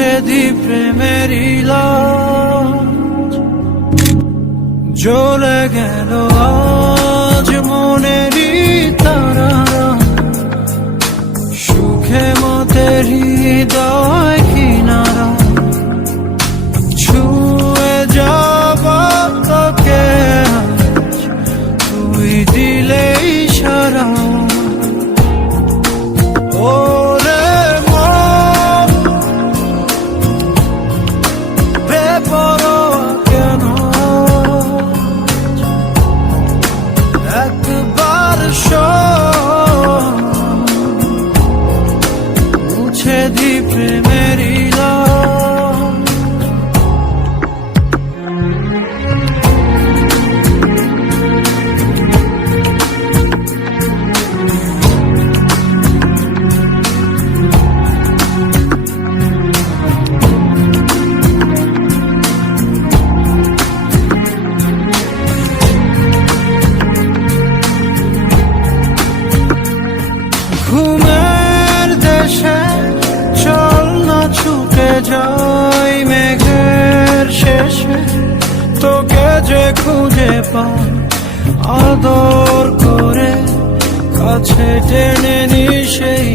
মুছে দি প্রেমেরই লাজ। জ্বলে গেল আজ মনেরই তারা, সুখে মতে হৃদয় কিনারা। ছুঁয়ে যাব তোকে আজ, তুই দিলে ইশারা। ওরে মন বেপরোয়া কেন, একবার শোন মুছে দি প্রেমেরই লাজ। ঘুমের দেশে চল না ছুটে যাই মেঘের শেষে, তোকে যে খুঁজে পাই আদর করে কাছে টেনে নি সেই